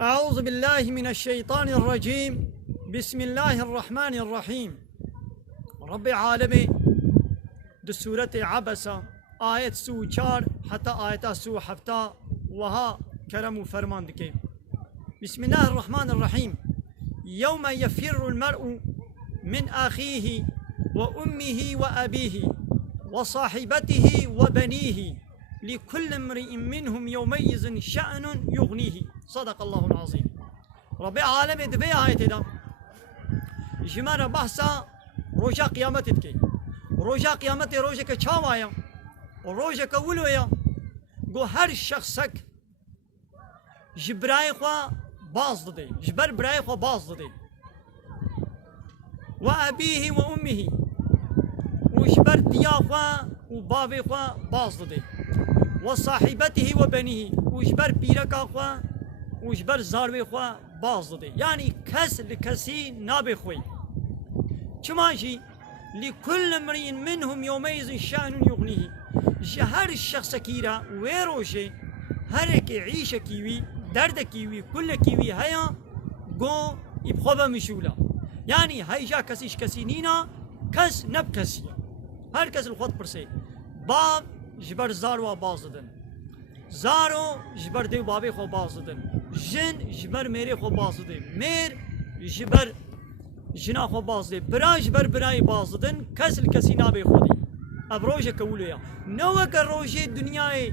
أعوذ بالله من الشيطان الرجيم. بسم الله الرحمن الرحيم. رب عالمي دو سورة عبسة آية سو 4 حتى آية سو 7 وها كرم فرمان دكي. بسم الله الرحمن الرحيم. يوم يفر المرء من أخيه وأمه وأبيه وصاحبته وبنيه لكل امرئ منهم يومئذ شأن يغنيه. صدق الله العظيم. رب عالم دبي آية دا جمارة بحثا روجا قيامت دكي. روجا قيامت روجا كچاوايا روجا كولويا گو هر شخصك جبراي خوا باز دي جبر براي خوا باز دي وأبيه وأمه وجبر ديا خوا وبابي خوا باز دي وصاحبته وبنيه وجبر بيركا خوا وجبر زاروي خوا باز دي. يعني كس لكسي نابي خوي چماشي لكل امرئ منهم يومئذ شأن يغنيه. هر الشخص كيرا ويروشي هر كي عيشة كيوي درد كيوي كل كيوي هيا گو يبخوبة مشولا. يعني هيجا كسيش كسي نينا كس نب كسي هر كس الخط برسي باب جبر زارو بازدن زارو جبر ديو بابي خو بازدن جن جبر ميري خو بازدن مير جبر جنا خو بازدن برا جبر براي بازدن كس الكسي نابي خودي ابروجه كولويا نوك الروجه دنياي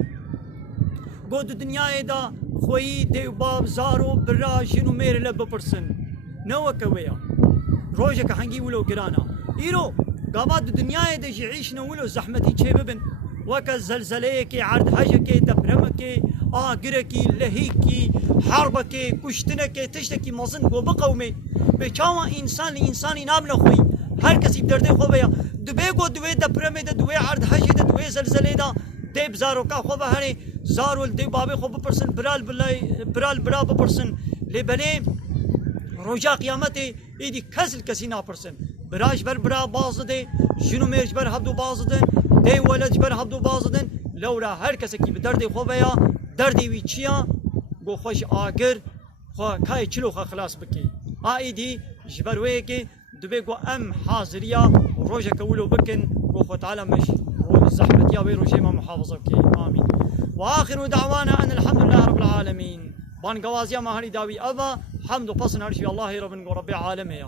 قد دنياي دا خوي ديو باب زارو برا جنو مير لبپرسن نوك ويا روجه كحنجي ولو قرانا ايرو قابات دنياي دا يعيشنا ولو زحمتي تشيببن وكا زلزليكي عرض حاجكي دبرمكي قركي لهيكي حربكي كشتنكي تشتكي مظن وبقومي بچاوا انسان لانسان نام نخوي هر کسی درد خو بیا دوی گو دوی دبرمه ده دوی عرض حاجه ده دوی زلزله ده دیب زارو کا خو به هری زارو دی بابي خو بپرسن برال بلای برال برا بپرسن لبنه روجا قیامت ایدی کسل کسی نا پرسن براش بر برا باز ده جنو مرج بر حدو باز ده دی ولج بر حدو باز ده لورا هر کسی کی درد خو بیا دردی وی چیا گو خوش آگر خو کای چلو خو خلاص بکی ایدی جبر ویکی دبي قو ام حاضريا روجا كولو بكن قو تعالى مش زحمة يا بيرو شيما محافظة كي آمين. وآخر دعوانا أن الحمد لله رب العالمين. بان قوازيا ما هني داوي أبا حمد وفصل هرشي الله رب عالمي.